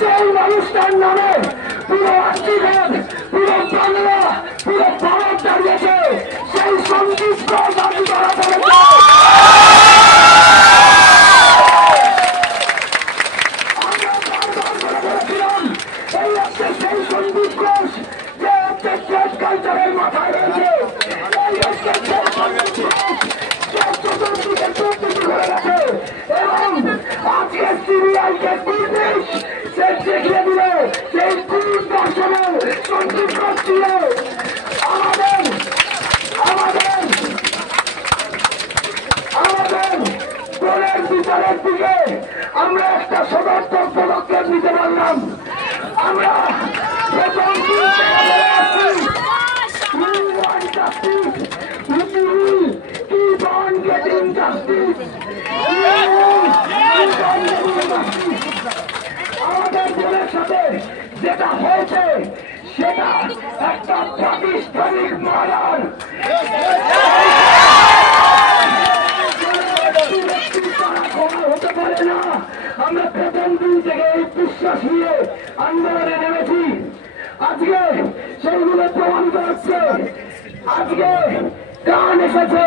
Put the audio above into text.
সেই মানুষটার নামে পুরো আজীবন পুরো বাংলা পুরো ভারত দাঁড়িয়েছে সেই সন্দীপ ঘোষ দাবি করা করেছে। সেই সন্দীপ ঘোষ যে হচ্ছে স্টেট কালচারের মাথায় রয়েছে, এবং আজকে সিবিআইকে পুলিশ সে দেখিয়ে দিল সেই পুলিশ দর্শনের সন্দীপ ঘোষ ছিল। আমাদের দলের বিচারের দিকে আমরা একটা সদর্থক পদক্ষেপ নিতে পারলাম। আমরা প্রথম আমাদের দলের সাথে যেটা হয়েছে সেটা একটা প্রাতিষ্ঠানিক মারার হতে পারে না। আমরা প্রথম দিন থেকে এই বিশ্বাস নিয়ে আন্দোলনে নেমেছি। আজকে সেইগুলো প্রমাণিত হচ্ছে। আজকে গান এসেছে